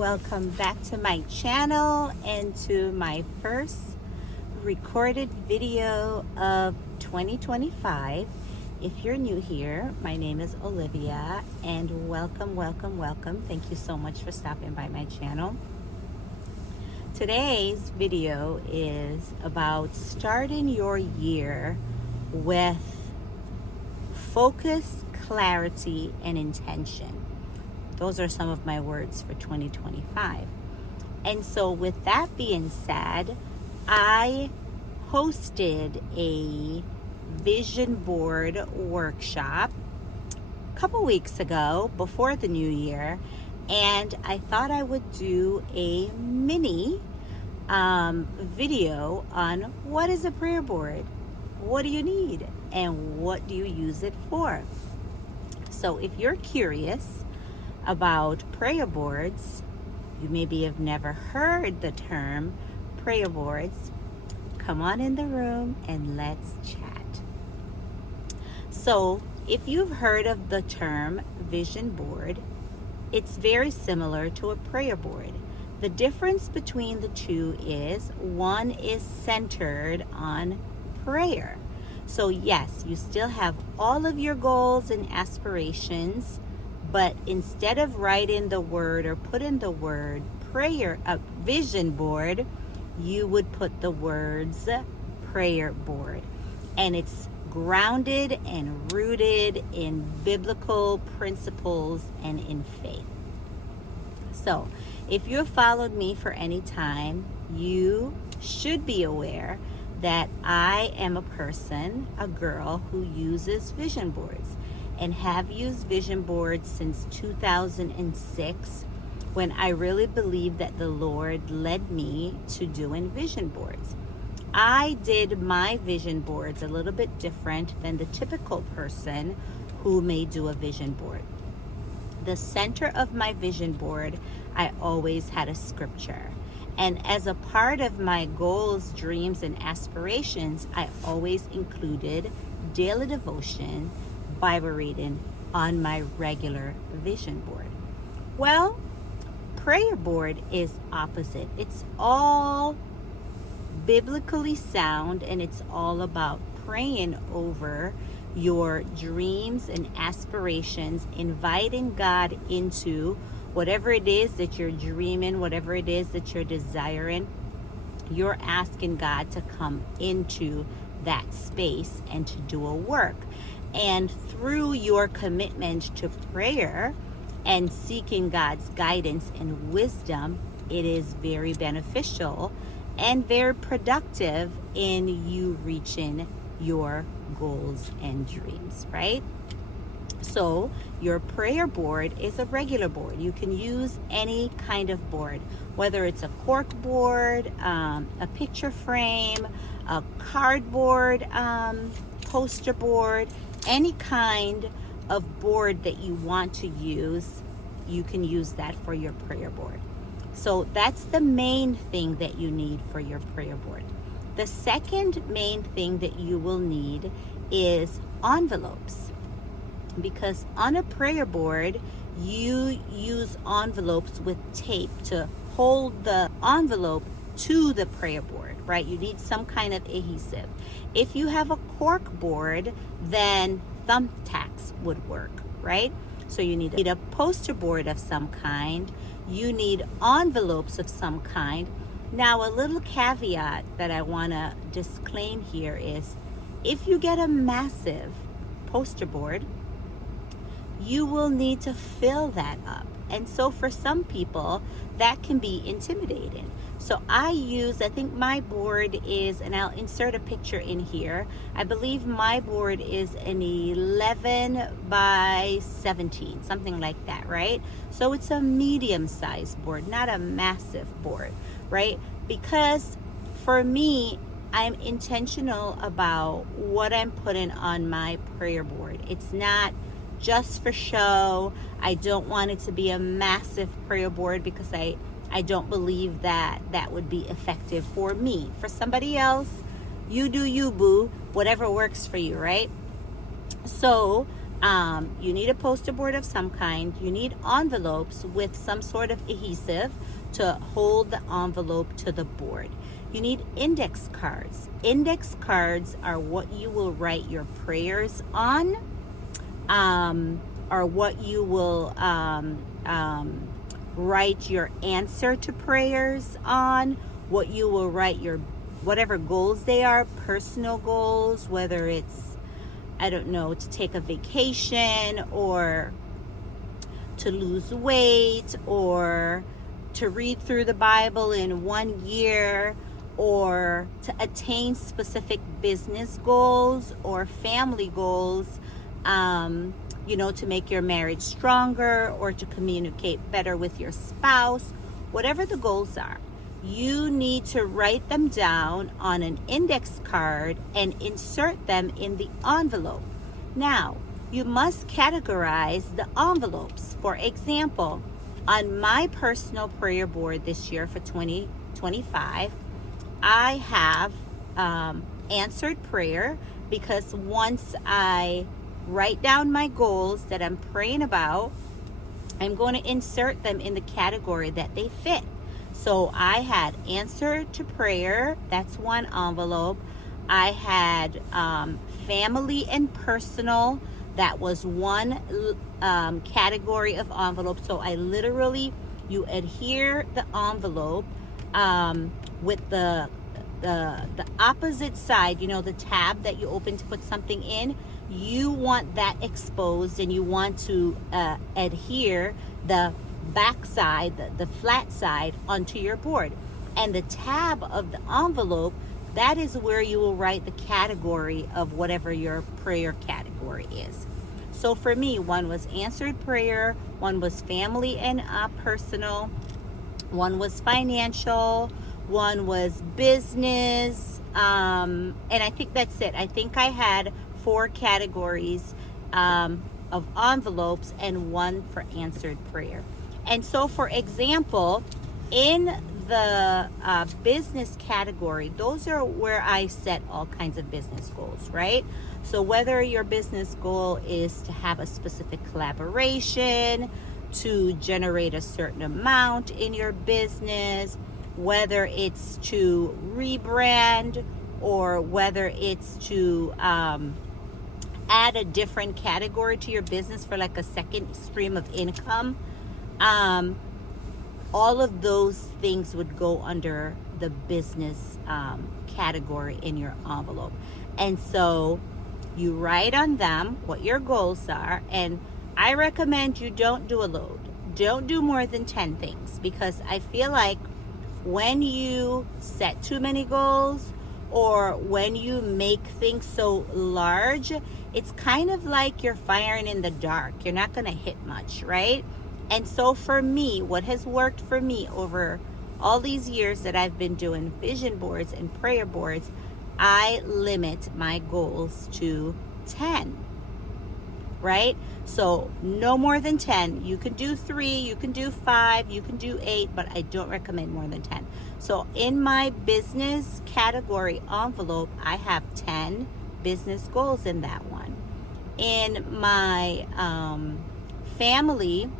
Welcome back to my channel and to my first recorded video of 2025. If you're new here, my name is Olivia and welcome. Thank you so much for stopping by my channel. Today's video is about starting your year with focus, clarity, and intention. Those are some of my words for 2025. And so with that being said, I hosted a vision board workshop a couple weeks ago before the new year. And I thought I would do a mini video on what is a prayer board, what do you need, and what do you use it for. So if you're curious about prayer boards, you maybe have never heard the term prayer boards, come on in the room and let's chat. So if you've heard of the term vision board, it's very similar to a prayer board. The difference between the two is one is centered on prayer. So yes, you still have all of your goals and aspirations, but instead of writing the word or putting the word prayer, vision board, you would put the words prayer board. And it's grounded and rooted in biblical principles and in faith. So if you've followed me for any time, you should be aware that I am a person, a girl who uses vision boards, and have used vision boards since 2006, when I really believed that the Lord led me to doing vision boards. I did my vision boards a little bit different than the typical person who may do a vision board. The center of my vision board, I always had a scripture. And as a part of my goals, dreams, and aspirations, I always included daily devotion, Bible reading on my regular vision board. Well, prayer board is opposite. It's all biblically sound, and it's all about praying over your dreams and aspirations, inviting God into whatever it is that you're dreaming, whatever it is that you're desiring. You're asking God to come into that space and to do a work. And through your commitment to prayer and seeking God's guidance and wisdom, it is very beneficial and very productive in you reaching your goals and dreams, right? So your prayer board is a regular board. You can use any kind of board, whether it's a cork board, a picture frame, a cardboard poster board, any kind of board that you want to use, you can use that for your prayer board. So that's the main thing that you need for your prayer board. The second main thing that you will need is envelopes, because on a prayer board, you use envelopes with tape to hold the envelope to the prayer board, right? You need some kind of adhesive. If you have a cork board, then thumbtacks would work, right? So you need a poster board of some kind. You need envelopes of some kind. Now, a little caveat that I want to disclaim here is, if you get a massive poster board, you will need to fill that up. And so for some people, that can be intimidating. So I think my board is, and I'll insert a picture in here, I believe my board is an 11 by 17, something like that, right? So it's a medium-sized board, not a massive board, right? Because for me, I'm intentional about what I'm putting on my prayer board. It's not just for show. I don't want it to be a massive prayer board because I don't believe that would be effective for me. For somebody else, you do you, boo, whatever works for you, right? So You need a poster board of some kind. You need envelopes with some sort of adhesive to hold the envelope to the board. You need index cards. Index cards are what you will write your prayers on, or what you will write your answer to prayers on, what you will write your whatever goals they are, personal goals, whether it's, I don't know, to take a vacation or to lose weight or to read through the Bible in 1 year, or to attain specific business goals or family goals, to make your marriage stronger or to communicate better with your spouse. Whatever the goals are, you need to write them down on an index card and insert them in the envelope. Now, you must categorize the envelopes. For example, on my personal prayer board this year for 2025, I have answered prayer, because once I write down my goals that I'm praying about, I'm going to insert them in the category that they fit. So I had answer to prayer, that's one envelope. I had family and personal, that was one category of envelope. So I literally, you adhere the envelope with the opposite side, the tab that you open to put something in. You want that exposed, and you want to adhere the back side, the flat side, onto your board. And the tab of the envelope, that is where you will write the category of whatever your prayer category is. So for me, one was answered prayer, one was family and personal, one was financial, one was business, and I think that's it. I think I had 4 categories of envelopes and one for answered prayer. And so, for example, in the business category, those are where I set all kinds of business goals, right? So whether your business goal is to have a specific collaboration, to generate a certain amount in your business, whether it's to rebrand, or whether it's to add a different category to your business for like a second stream of income, all of those things would go under the business category in your envelope. And so you write on them what your goals are, and I recommend you don't do a load. Don't do more than 10 things, because I feel like when you set too many goals, or when you make things so large, it's kind of like you're firing in the dark. You're not going to hit much, right? And so for me, what has worked for me over all these years that I've been doing vision boards and prayer boards, I limit my goals to 10, right? So no more than 10. You can do 3, you can do 5, you can do 8, but I don't recommend more than 10. So in my business category envelope, I have 10 business goals in that one. In my family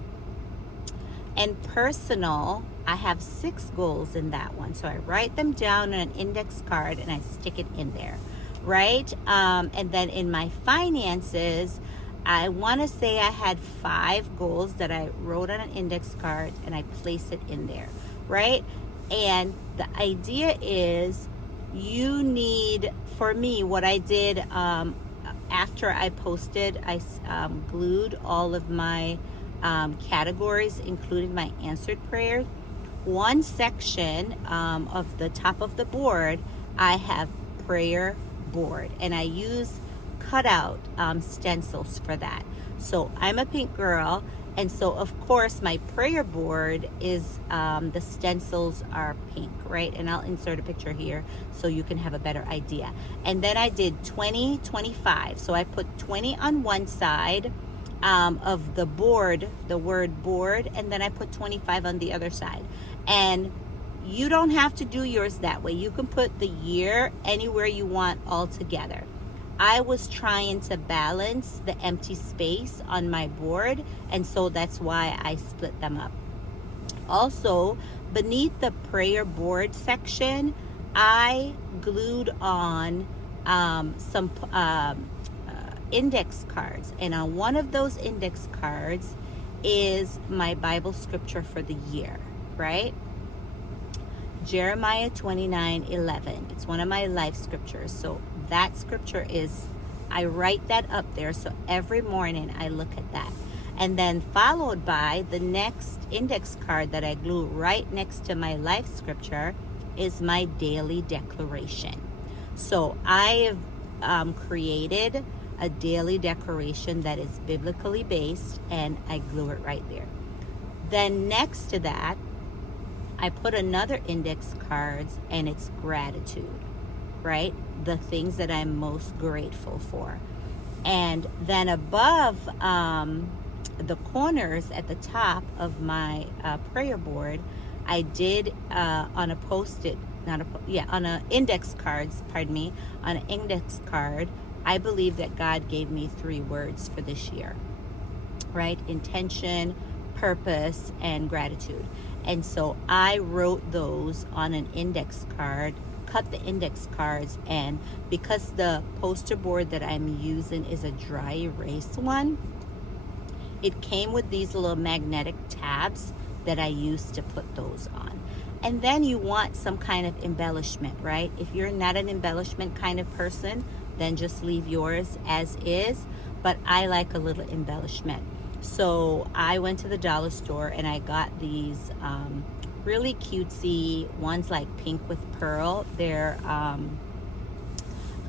and personal, I have 6 goals in that one. So I write them down on an index card and I stick it in there, right? And then in my finances, I want to say I had 5 goals that I wrote on an index card and I placed it in there, right? And the idea is, you need, for me, what I did after I posted, I glued all of my categories, including my answered prayers. One section of the top of the board, I have prayer board, and I use cutout stencils for that. So I'm a pink girl, and so of course my prayer board is the stencils are pink, right? And I'll insert a picture here so you can have a better idea. And then I did 20, 25. So I put 20 on one side of the board, the word board, and then I put 25 on the other side. And you don't have to do yours that way. You can put the year anywhere you want all together. I was trying to balance the empty space on my board, and so that's why I split them up. Also, beneath the prayer board section, I glued on some index cards, and on one of those index cards is my Bible scripture for the year, right? Jeremiah 29:11. It's one of my life scriptures. So that scripture is, I write that up there. So every morning I look at that. And then followed by the next index card that I glue right next to my life scripture is my daily declaration. So I have created a daily declaration that is biblically based, and I glue it right there. Then next to that, I put another index cards, and it's gratitude, right? The things that I'm most grateful for. And then above the corners at the top of my prayer board, I did on a post-it, on an index cards, on an index card, I believe that God gave me 3 words for this year, right? Intention, purpose, and gratitude. And so I wrote those on an index card, cut the index cards, and because the poster board that I'm using is a dry erase one, it came with these little magnetic tabs that I used to put those on. And then you want some kind of embellishment, right? If you're not an embellishment kind of person, then just leave yours as is. But I like a little embellishment. So I went to the dollar store and I got these really cutesy ones, like pink with pearl. They're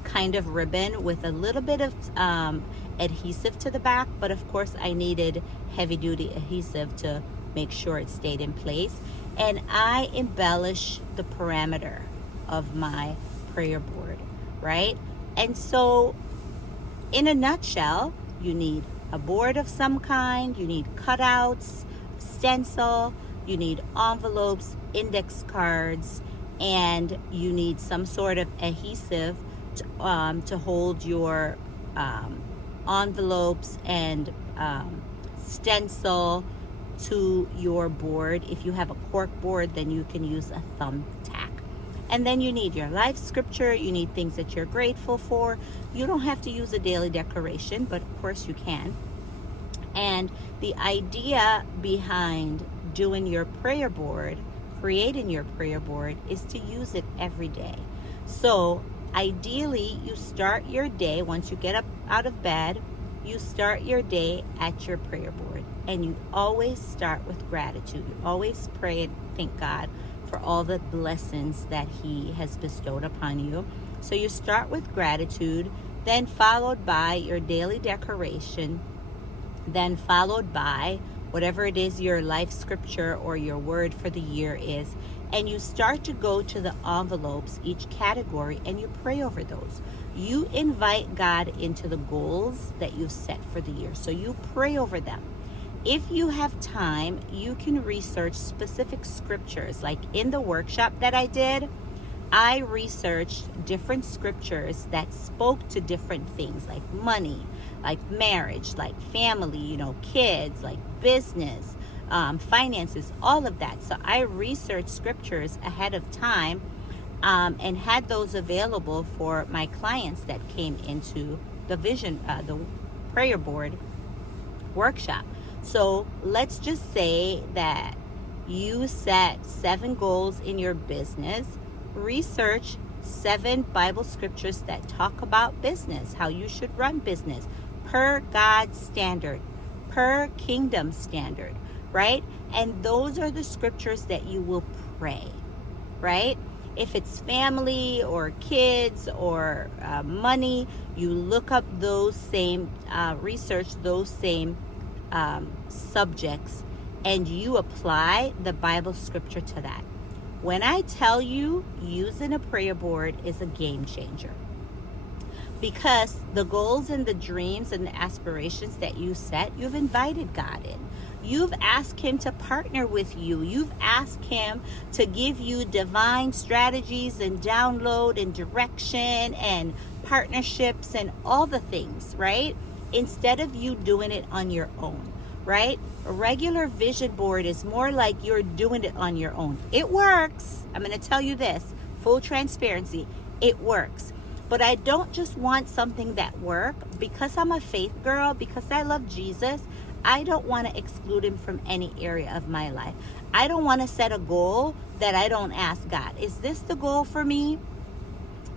kind of ribbon with a little bit of adhesive to the back, but of course I needed heavy duty adhesive to make sure it stayed in place. And I embellish the perimeter of my prayer board, right? And so in a nutshell, you need a board of some kind, you need cutouts, stencil, you need envelopes, index cards, and you need some sort of adhesive to hold your envelopes and stencil to your board. If you have a cork board, then you can use a thumbtack. And then you need your life scripture, you need things that you're grateful for. You don't have to use a daily declaration, but of course you can. And the idea behind doing your prayer board, creating your prayer board, is to use it every day. So ideally, you start your day, once you get up out of bed, you start your day at your prayer board. And you always start with gratitude. You always pray and thank God for all the blessings that He has bestowed upon you. So you start with gratitude, then followed by your daily declaration, then followed by whatever it is your life scripture or your word for the year is. And you start to go to the envelopes, each category, and you pray over those. You invite God into the goals that you set for the year. So you pray over them. If you have time, you can research specific scriptures. Like in the workshop that I did, I researched different scriptures that spoke to different things, like money, like marriage, like family, kids, like business, finances, all of that. So I researched scriptures ahead of time and had those available for my clients that came into the prayer board workshop. So let's just say that you set 7 goals in your business. Research 7 Bible scriptures that talk about business, how you should run business per God's standard, per kingdom standard, right? And those are the scriptures that you will pray, right? If it's family or kids or money, you look up those same, research those same subjects, and you apply the Bible scripture to that. When I tell you, using a prayer board is a game changer, because the goals and the dreams and the aspirations that you set, you've invited God in. You've asked Him to partner with you. You've asked Him to give you divine strategies and download and direction and partnerships and all the things, right? Instead of you doing it on your own, right? A regular vision board is more like you're doing it on your own. It works. I'm going to tell you this, full transparency, it works. But I don't just want something that works. Because I'm a faith girl, because I love Jesus, I don't want to exclude him from any area of my life. I don't want to set a goal that I don't ask God. Is this the goal for me?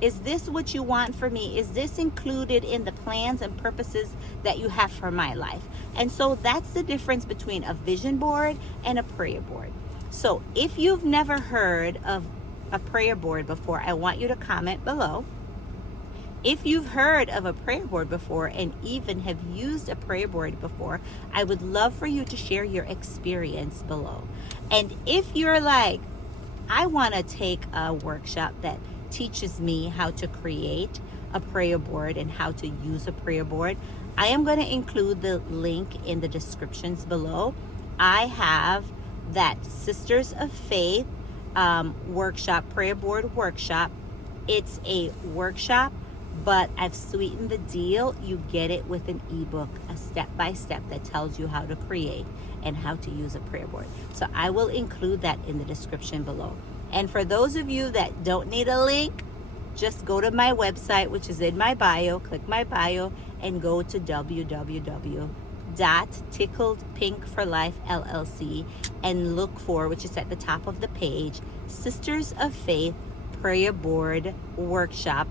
Is this what you want for me? Is this included in the plans and purposes that you have for my life? And so that's the difference between a vision board and a prayer board. So if you've never heard of a prayer board before, I want you to comment below. If you've heard of a prayer board before and even have used a prayer board before, I would love for you to share your experience below. And if you're like, I want to take a workshop that teaches me how to create a prayer board and how to use a prayer board, I am going to include the link in the descriptions below. I have that Sisters of Faith workshop, prayer board workshop. It's a workshop, but I've sweetened the deal. You get it with an ebook, a step-by-step that tells you how to create and how to use a prayer board. So I will include that in the description below. And for those of you that don't need a link, just go to my website, which is in my bio, click my bio, and go to www.tickledpinkforlifellc and look for, which is at the top of the page, Sisters of Faith Prayer Board Workshop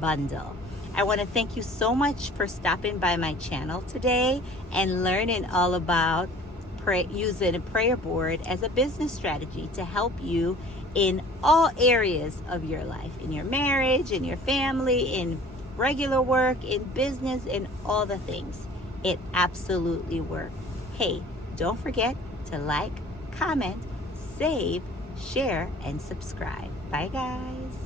Bundle. I want to thank you so much for stopping by my channel today and learning all about using a prayer board as a business strategy to help you in all areas of your life, in your marriage, in your family, in regular work, in business, in all the things. It absolutely works. Hey, don't forget to like, comment, save, share, and subscribe. Bye, guys.